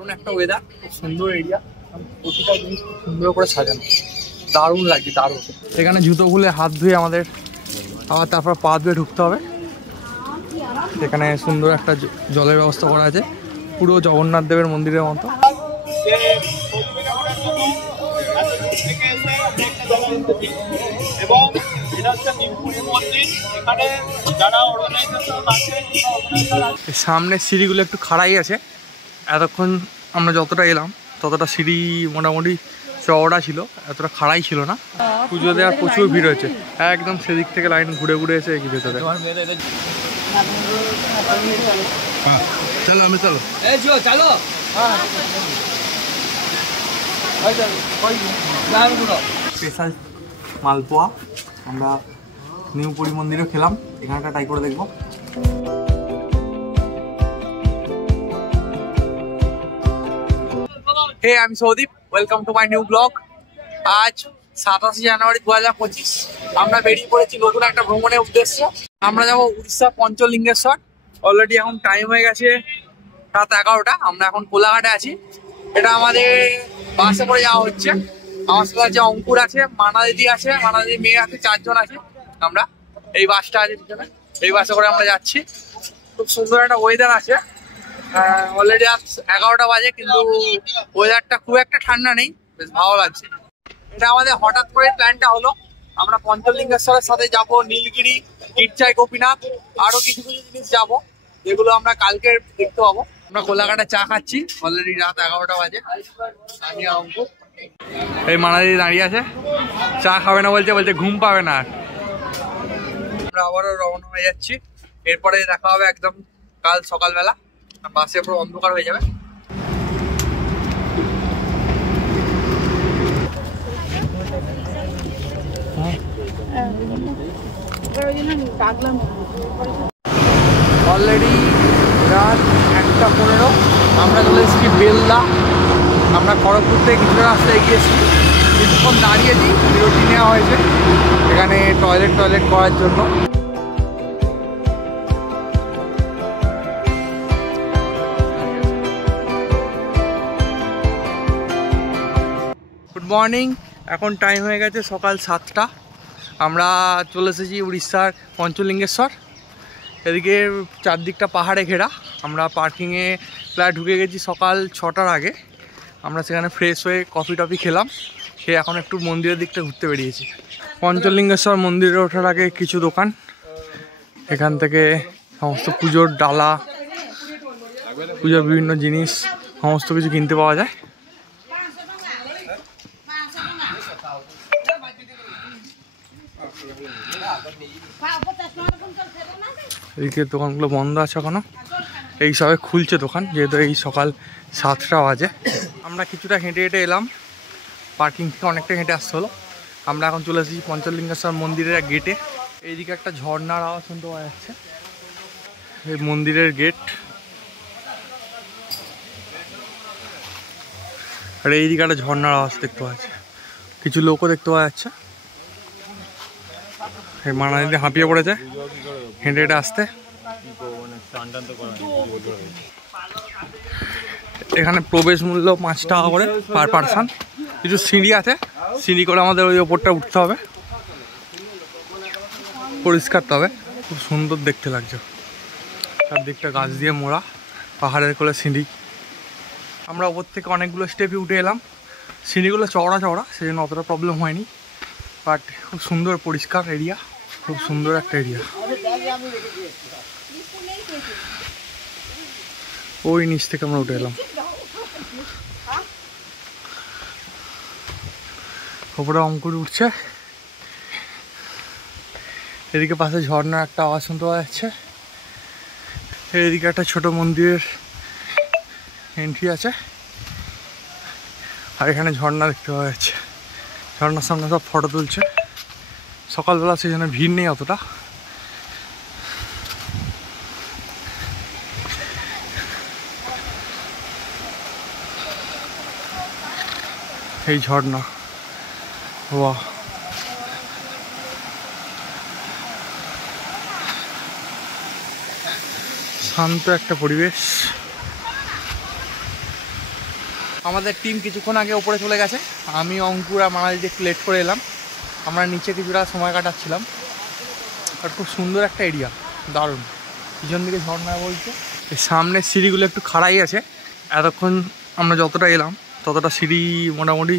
দারুণ একটা ওয়েদার, খুব সুন্দর এরিয়া, প্রতিটা জিনিস খুব সুন্দর করে সাজানো, দারুণ লাগছে দারুণ। এখানে জুতো খুলে হাত ধুয়ে আমাদের আবার তারপর পা ধুয়ে ঢুকতে হবে। এখানে সুন্দর একটা জলের ব্যবস্থা করা আছে, পুরো জগন্নাথ দেবের মন্দিরের মতো। সামনে সিঁড়িগুলো একটু খাড়াই আছে, এতক্ষণ আমরা যতটা এলাম ততটা সিঁড়ি মোটামুটি চওড়া ছিল, এতটা খাড়াই ছিল না। পুজো দেওয়ার প্রচুর ভিড় হয়েছে, একদম সেদিক থেকে লাইন ঘুরে ঘুরে এসে কি ভেতরে। চলো আমি চলো চলো স্পেশাল মালপোয়া আমরা নিউ পুরী মন্দিরেও খেলাম, এখানটা ট্রাই করে দেখবো। হে আমি Soudip, welcome to my new blog. আজ 27 জানুয়ারি 2025 আমরা বেরিয়ে পড়েছি নতুন একটা ভ্রমণের উদ্দেশ্যে। আমরা যাবো উড়িষ্যা পঞ্চলিঙ্গেশ্বর। অলরেডি এখন টাইম হয়ে গেছে রাত 11টা, আমরা এখন কোলাঘাটে আছি। এটা আমাদের বাসে করে যাওয়া হচ্ছে। আমার সাথে আছে অঙ্কুর আছে, মানা দিদি আছে, মানা দিদি মেয়ে আছে, 4 জন আছে। আমরা এই বাসটা আছে পিছনে, এই বাসে করে আমরা যাচ্ছি। খুব সুন্দর একটা ওয়েদার আছে, অলরেডি 11টা বাজে, কিন্তু ওয়েদারটা খুব একটা ঠান্ডা নেই, বেশ ভালো লাগছে। এটা আমাদের হঠাৎ করে প্ল্যানটা হলো, আমরা পঞ্চলিঙ্গেশ্বরের সাথে যাব, নীলগিরি, ইচ্ছাই গোপীনাথ, আরো কিছু কিছু জিনিস যাব যেগুলো আমরা কালকে দেখতে পাবো। আমরা কোলাঘাটে চা খাচ্ছি, অলরেডি রাত 11টা বাজে। আমি অঙ্কু, এই মানাদি দাঁড়িয়ে আছে, চা খাবে না বলছে, বলছে ঘুম পাবে না। আমরা আবারও রওনা হয়ে যাচ্ছি, এরপরে দেখা হবে একদম কাল সকালবেলা। বাসে পুরো অন্ধকার হয়ে যাবে। অলরেডি রাত 1:15, আমরা চলে এসেছি বেলদা। আমরা খড়গপুর থেকে কিছুটা রাস্তা এগিয়েছি, কিছুক্ষণ দাঁড়িয়েছি, বিরতি নেওয়া হয়েছে এখানে টয়লেট করার জন্য। গুড মর্নিং, এখন টাইম হয়ে গেছে সকাল 7টা। আমরা চলে এসেছি উড়িষ্যার পঞ্চলিঙ্গেশ্বর। এদিকে চারদিকটা পাহাড়ে ঘেরা। আমরা পার্কিংয়ে প্রায় ঢুকে গেছি সকাল 6টার আগে। আমরা সেখানে ফ্রেশ হয়ে কফি টফি খেলাম, খেয়ে এখন একটু মন্দিরের দিকটা ঘুরতে বেরিয়েছি। পঞ্চলিঙ্গেশ্বর মন্দিরে ওঠার আগে কিছু দোকান, এখান থেকে সমস্ত পুজোর ডালা, পুজোর বিভিন্ন জিনিস সমস্ত কিছু কিনতে পাওয়া যায়। এদিকে দোকানগুলো বন্ধ আছে এখনো, এই সবে খুলছে দোকান, যেহেতু এই সকাল 7টা বাজে। আমরা কিছুটা হেঁটে হেঁটে এলাম, পার্কিং থেকে অনেকটা হেঁটে আসতে হলো। আমরা এখন চলে এসেছি পঞ্চলিঙ্গেশ্বর মন্দিরের গেটে। এইদিকে একটা ঝর্ণার আওয়াজ শুনতে পাওয়া যাচ্ছে, এই মন্দিরের গেট। আর এইদিকে একটা ঝর্ণার আওয়াজ দেখতে পাওয়া যাচ্ছে, কিছু লোকও দেখতে পাওয়া যাচ্ছে। এই মানাদিতে হাঁপিয়ে পড়েছে হেঁটে হেঁটে আসতে। এখানে প্রবেশ মূল্য 5 টাকা করে পার পারসন। কিছু সিঁড়ি আছে, সিঁড়ি করে আমাদের ওই ওপরটা উঠতে হবে, পরিষ্কার তবে খুব সুন্দর দেখতে লাগছে। চারদিকটা গাছ দিয়ে মোড়া, পাহাড়ের কোলে সিঁড়ি। আমরা ওপর থেকে অনেকগুলো স্টেপে উঠে এলাম, সিঁড়িগুলো চওড়া সেই জন্য অতটা প্রবলেম হয়নি। বাট খুব সুন্দর পরিষ্কার এরিয়া, খুব সুন্দর একটা এরিয়া। ওই নিচ থেকে আমরা উঠে এলাম, ওপরে অঙ্কুর উঠছে। এদিকে পাশে ঝর্ণার একটা আওয়াজ শুনতে পাওয়া যাচ্ছে। এদিকে একটা ছোট মন্দিরের এন্ট্রি আছে, আর এখানে ঝর্ণা দেখতে পাওয়া যাচ্ছে। ঝর্ণার সামনে সব ফটো তুলছে, সকালবেলা সেই জন্য ভিড় নেই অতটা। এই ঝর্ণা, বাহ, শান্ত একটা পরিবেশ। আমাদের টিম কিছুক্ষণ আগে ওপরে চলে গেছে, আমি অঙ্কুর আর মানালি একটু লেট করে এলাম। আমরা নিচে কিছুটা সময় কাটাচ্ছিলাম। আর খুব সুন্দর একটা এরিয়া, দারুণ। পিছন দিকে ঝর্ণা বলছে, এই সামনের সিঁড়িগুলো একটু খাড়াই আছে। এতক্ষণ আমরা যতটা এলাম ততটা সিঁড়ি মোটামুটি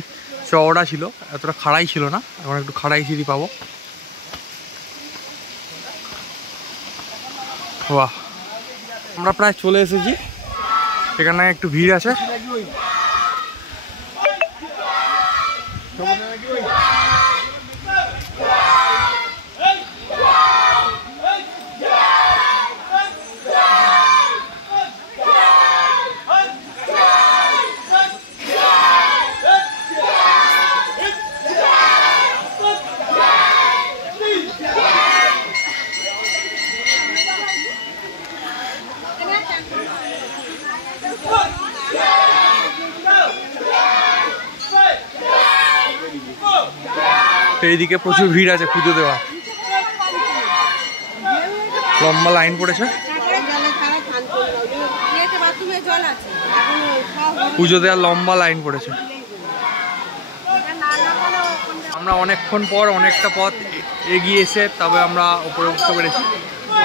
চওড়া ছিল, এতটা খাড়াই ছিল না। এখন একটু খাড়াই সিঁড়ি পাবো। বাহ, আমরা প্রায় চলে এসেছি। এখানে একটু ভিড় আছে। এইদিকে প্রচুর ভিড় আছে পুজো দেওয়া, লম্বা লাইন পড়েছে। পুজো দেওয়ার লম্বা লাইন পড়েছে। আমরা অনেকক্ষণ পর অনেকটা পথ এগিয়ে এসে তবে আমরা উপরে উঠতে পেরেছি।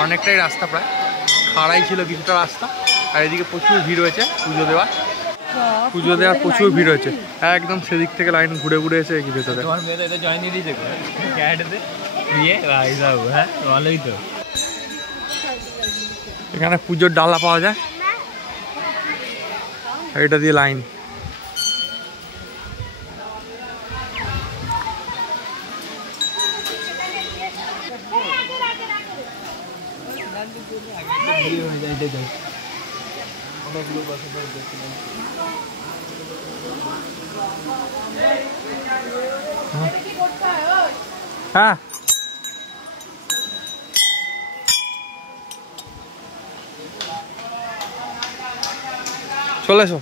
অনেকটাই রাস্তা, প্রায় খাড়াই ছিল কিছুটা রাস্তা। আর এদিকে প্রচুর ভিড় হয়েছে পুজো দেওয়ার প্রচুর ভিড় হয়েছে। একদম সেদিক থেকে লাইন ঘুরে ঘুরে এসে কি ভেতরে। এখানে পুজোর ডালা পাওয়া যায়, এটা দিয়ে লাইন। হ্যাঁ, চলে এসো।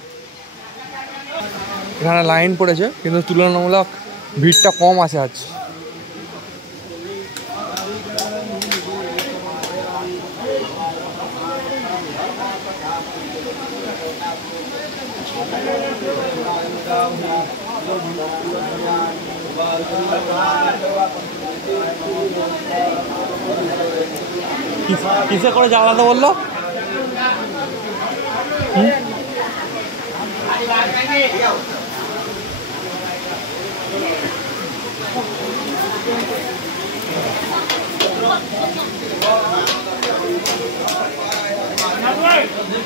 এখানে লাইন পড়েছে কিন্তু তুলনামূলক ভিড়টা কম আছে আজ। কিসে করে জ্বালাতে বললো?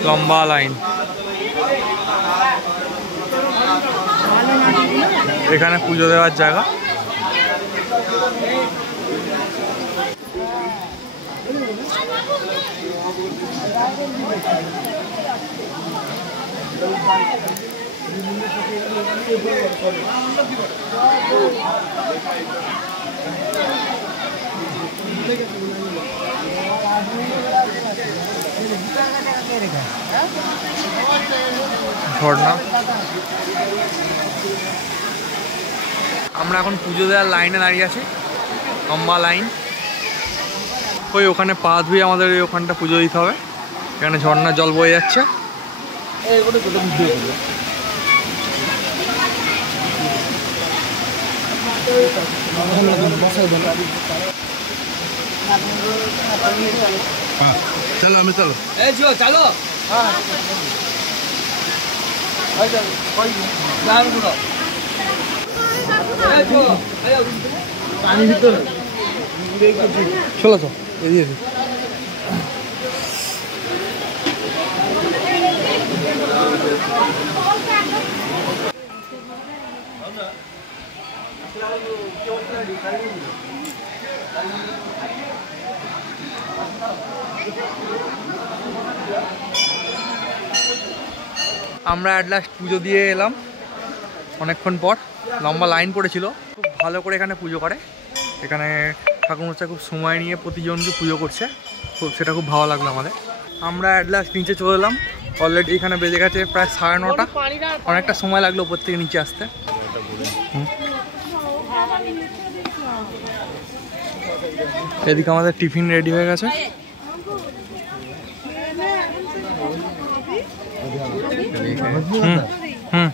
লম্বা লাইন। এখানে পুজো দেওয়ার জায়গা। ঝর্ণা। আমরা এখন পুজো দেওয়ার লাইনে দাঁড়িয়ে আছি, লম্বা লাইন। ওই ওখানে পা ধুয়ে আমাদের ওই ওখানটা পুজো দিতে হবে। এখানে ঝর্ণার জল বয়ে যাচ্ছে। চলো আমি চলো চলো চলো তো এদিকে। আমরা অ্যাট লাস্ট পুজো দিয়ে এলাম অনেকক্ষণ পর। লম্বা লাইন পড়েছিল। খুব ভালো করে এখানে পুজো করে। এখানে ঠাকুরমশাই খুব সময় নিয়ে প্রতিজনকে পুজো করছে, সেটা খুব ভালো লাগলো আমাদের। আমরা অ্যাট লাস্ট নিচে চলে এলাম। অলরেডি এখানে বেজে গেছে প্রায় 9:30। অনেকটা সময় লাগলো উপর থেকে নিচে আসতে। এদিকে আমাদের টিফিন রেডি হয়ে গেছে। হুম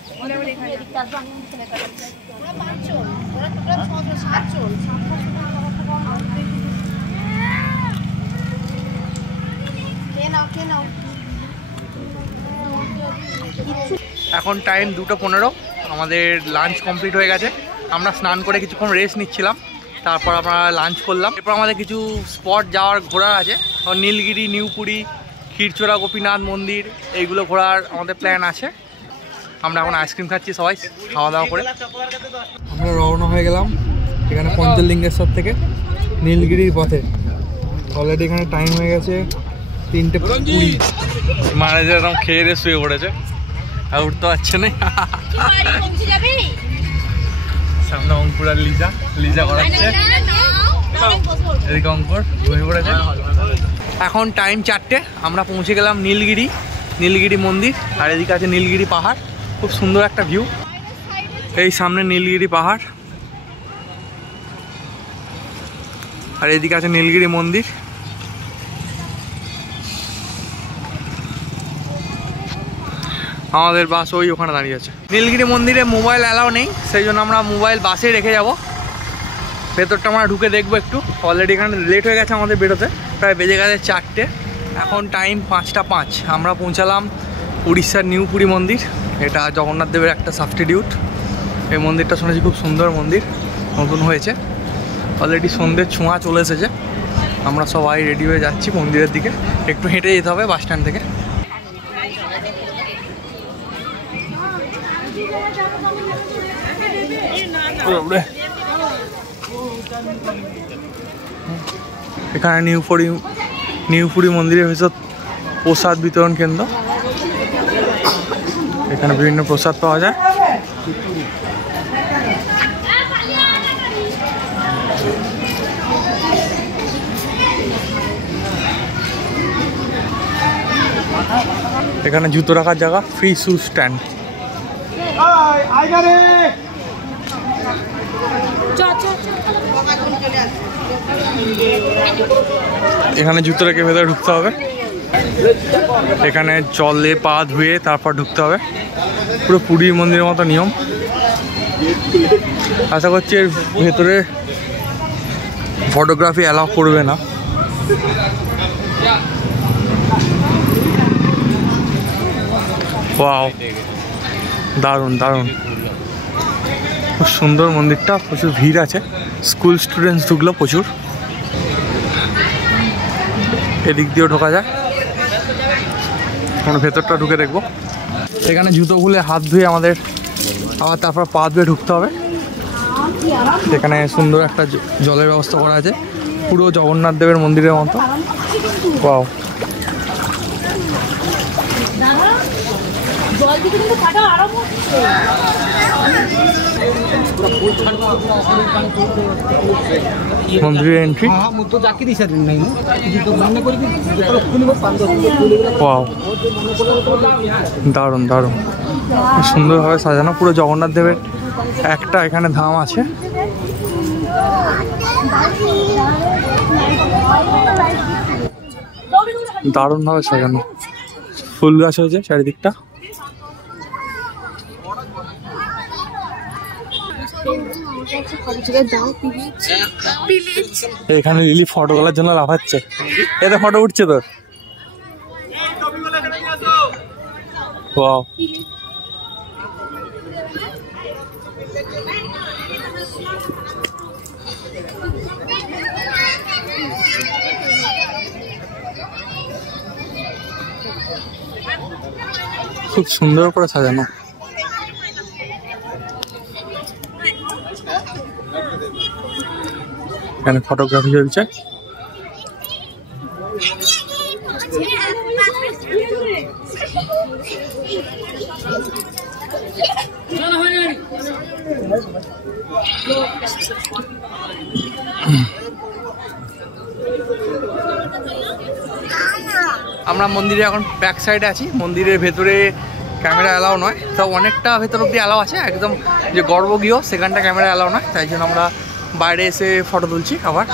এখন টাইম 2:15, আমাদের লাঞ্চ কমপ্লিট হয়ে গেছে। আমরা স্নান করে কিছুক্ষণ রেস্ট নিচ্ছিলাম, তারপর আমরা লাঞ্চ করলাম। এরপর আমাদের কিছু স্পট যাওয়ার ঘোরার আছে, নীলগিরি, নিউপুরি, ক্ষীরচোরা গোপীনাথ মন্দির, এইগুলো ঘোরার আমাদের প্ল্যান আছে। আমরা এখন আইসক্রিম খাচ্ছি সবাই খাওয়া দাওয়া করে। আমরা রওনা হয়ে গেলাম এখানে পঞ্চলিঙ্গেশ্বর থেকে নীলগিরির পথে। অলরেডি এখানে টাইম হয়ে গেছে 3:20। মানে যেরকম খেয়ে দিয়ে শুয়ে পড়েছে, আর উঠতে পারছে না। সামনে অঙ্কুর আর লিজা করাচ্ছে, এদিকে অঙ্কুর ঘুমিয়ে পড়েছে। এখন টাইম 4টে, আমরা পৌঁছে গেলাম নীলগিরি মন্দির। আর এদিকে আছে নীলগিরি পাহাড়, খুব সুন্দর একটা ভিউ। এই সামনে নীলগিরি পাহাড়, আর এদিকে আছে নীলগিরি মন্দির। আমাদের বাস ওই ওখানে দাঁড়িয়ে আছে। নীলগিরি মন্দিরে মোবাইল অ্যালাউ নেই, সেই জন্য আমরা মোবাইল বাসে রেখে যাব। ভেতরটা আমরা ঢুকে দেখবো একটু। অলরেডি এখানে লেট হয়ে গেছে আমাদের বেরোতে, প্রায় বেজে গেছে 4টে। এখন টাইম 5:05। আমরা পৌঁছালাম উড়িষ্যার নিউপুরি মন্দির। এটা জগন্নাথ দেবের একটা সাবস্টিটিউট। এই মন্দিরটা শুনেছি খুব সুন্দর মন্দির, নতুন হয়েছে। অলরেডি সন্ধ্যের ছোঁয়া চলে এসেছে। আমরা সবাই রেডি হয়ে যাচ্ছি মন্দিরের দিকে। একটু হেঁটে যেতে হবে বাস স্ট্যান্ড থেকে। এখানে নিউপুরি মন্দিরের ভেতর প্রসাদ বিতরণ কেন্দ্র। এখানে বিভিন্ন প্রসাদ পাওয়া যায়। এখানে জুতো রাখার জায়গা, ফ্রি শু স্ট্যান্ড। এখানে জুতো রেখে ভেতরে ঢুকতে হবে। এখানে জলে পা ধুয়ে তারপর ঢুকতে হবে। পুরো পুরী মন্দিরের মতো নিয়ম। আশা করছি এর ভেতরে ফটোগ্রাফি অ্যালাউ করবে না। ওয়াও, দারুণ দারুণ, খুব সুন্দর মন্দিরটা। প্রচুর ভিড় আছে, স্কুল স্টুডেন্টস ঢুকলো প্রচুর। এদিক দিয়েও ঢোকা যায়। আমরা ভেতরটা ঢুকে দেখবো। এখানে জুতো খুলে হাত ধুয়ে আমাদের আবার তারপর পা ধুয়ে ঢুকতে হবে। এখানে সুন্দর একটা জলের ব্যবস্থা করা আছে, পুরো জগন্নাথ দেবের মন্দিরের মতো। ওয়াও, মন্দিরের এন্ট্রি। দারুণ দারুণ, সুন্দরভাবে সাজানো। পুরো জগন্নাথ দেবের একটা এখানে ধাম আছে। দারুণভাবে সাজানো, ফুল গাছ হয়েছে চারিদিকটা। এখানে লিলি ফটো তোলার জন্য লাফাচ্ছে। এতে ফটো উঠছে তোর? ওয়াও, খুব সুন্দর করে সাজানো। এখানে ফটোগ্রাফি চলছে। আমরা মন্দিরে এখন ব্যাক সাইডে আছি। মন্দিরের ভেতরে ক্যামেরা অ্যালাউ নয়, তাও অনেকটা ভেতর অব্দি অ্যালাউ আছে। একদম যে গর্ভগৃহ সেখানটা ক্যামেরা অ্যালাউ নয়, তাই জন্য আমরা বাইরে এসে ফটো তুলছি। আবার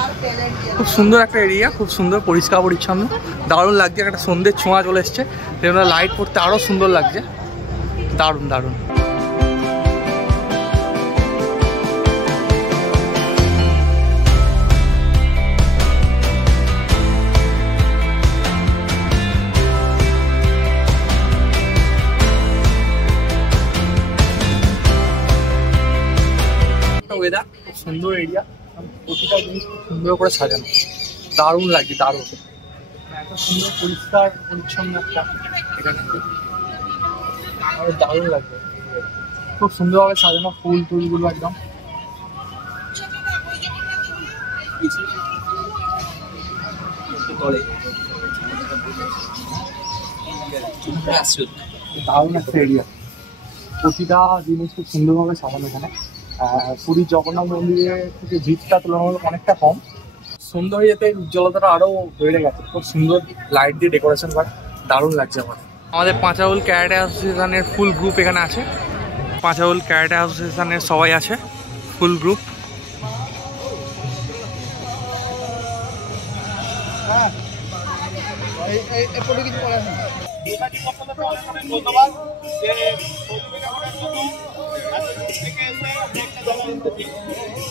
খুব সুন্দর একটা এরিয়া, খুব সুন্দর পরিষ্কার পরিচ্ছন্ন, দারুণ লাগছে। একটা সন্ধ্যের ছোঁয়া চলে এসছে, সেজন্য লাইট পড়তে আরও সুন্দর লাগছে। দারুণ দারুণ। ওয়েদার খুব সুন্দর এরিয়া, প্রতিটা জিনিস খুব সুন্দর করে সাজানো, দারুণ লাগছে দারুণ। এত সুন্দর পরিষ্কার পরিচ্ছন্ন একটা এখানে, দারুণ লাগবে। খুব সুন্দরভাবে সাজানো, ফুল টুলগুলো একদম। দারুণ একটা এরিয়া, প্রতিটা জিনিস খুব সুন্দরভাবে সাজানো এখানে। পুরী জগন্নাথ মন্দিরের থেকে ভিড়টা তুলনামূলক অনেকটা কম। সৌন্দর্যতে উজ্জ্বলতাটা আরও বেড়ে গেছে, খুব সুন্দর লাইট দিয়ে ডেকোরেশন করে, দারুণ লাগছে আমার। আমাদের পাঁচাউল ক্যারাটে অ্যাসোসিয়েশনের ফুল গ্রুপ এখানে আছে, পাঁচাউল ক্যারাটে অ্যাসোসিয়েশনের সবাই আছে ফুল গ্রুপ।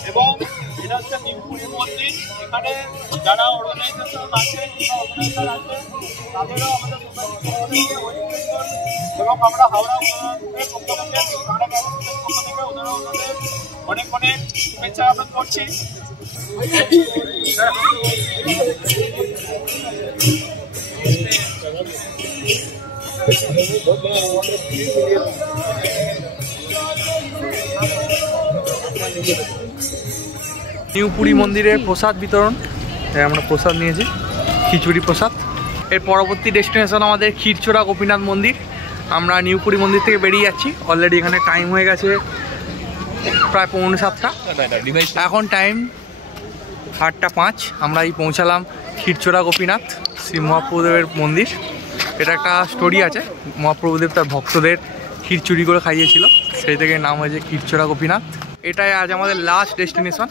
এবং এটা হচ্ছে নিমপুরি মন্দির। এখানে যারা অর্গানাইজেশন আছে তাদেরও আমাদের এবং আমরা হাওড়া পক্ষ থেকে ওনারা ওনাদের অনেক অনেক শুভেচ্ছা জ্ঞাপন করছি। নিউ পুরী মন্দিরের প্রসাদ বিতরণ, আমরা প্রসাদ নিয়েছি, খিচুড়ি প্রসাদ। এর পরবর্তী ডেস্টিনেশন আমাদের ক্ষীরচোরা গোপীনাথ মন্দির। আমরা নিউ পুরী মন্দির থেকে বেরিয়ে যাচ্ছি, অলরেডি এখানে টাইম হয়ে গেছে প্রায় 7:45। এখন টাইম 8:05। আমরা এই পৌঁছালাম ক্ষীরচোরা গোপীনাথ শ্রী মহাপ্রভুদেবের মন্দির। এটা একটা স্টোরি আছে, মহাপ্রভুদেব তার ভক্তদের ক্ষীর চুরি করে খাইয়েছিল, সেই থেকে নাম হয়েছে ক্ষীরচোরা গোপীনাথ। এটাই আজ আমাদের লাস্ট ডেস্টিনেশন।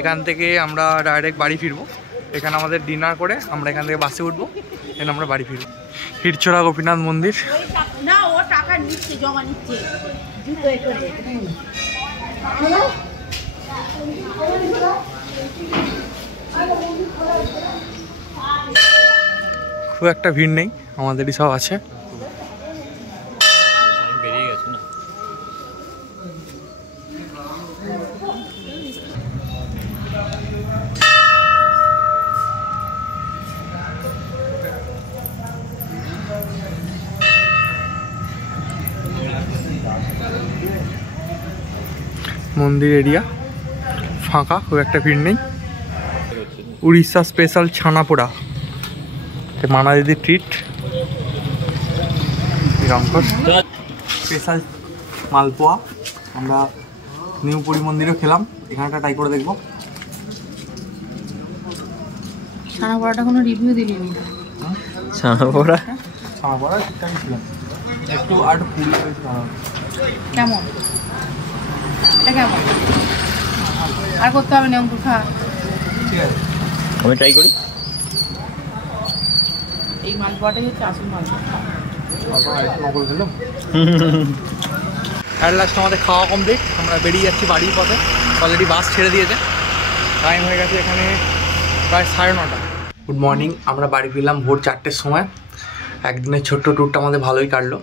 এখান থেকে আমরা ডাইরেক্ট বাড়ি ফিরবো। এখানে আমাদের ডিনার করে আমরা এখান থেকে বাসে উঠবো, এখানে আমরা বাড়ি ফিরবো। ক্ষীরচোরা গোপীনাথ মন্দির। না, ও টাকা নিচ্ছে, জমা নিচ্ছে। খুব একটা ভিড় নেই, আমাদেরই সব আছে। মন্দির এরিয়া ফাঁকা, খুব একটা ভিড় নেই। উড়িষ্যা স্পেশাল ছানা পোড়া, মানা দিদি ট্রিট, স্পেশাল মালপোয়া। আমরা নিউ পুরী মন্দিরেও খেলাম, এখানটা ট্রাই করে দেখবো। ছানা পোড়াটা কোনো রিভিউ দিলি নি? ছানা পোড়া ঠিকঠাকই ছিল, একটু আর পুরি কেমন, এটা কেমন? আর করতে হবে না, অঙ্কুর খা। ঠিক আছে, আমি ট্রাই করি। এই মালপোয়াটাই হচ্ছে আসল মালপোয়া। অ্যাট লাস্ট আমাদের খাওয়া কমপ্লিট, আমরা বেরিয়ে যাচ্ছি বাড়ির পথে। অলরেডি বাস ছেড়ে দিয়েছে, টাইম হয়ে গেছে এখানে প্রায় 9:30। গুড মর্নিং, আমরা বাড়ি ফিরলাম ভোর 4টের সময়। একদিনের ছোট্ট ট্যুরটা আমাদের ভালোই কাটলো,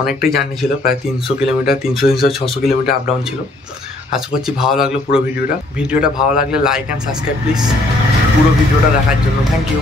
অনেকটাই জার্নি ছিল, প্রায় 300 কিলোমিটার, 300-600 কিলোমিটার আপ ডাউন ছিল। আশা করছি ভালো লাগলো পুরো ভিডিওটা ভালো লাগলে লাইক অ্যান্ড সাবস্ক্রাইব প্লিজ পুরো ভিডিওটা দেখার জন্য। Thank you.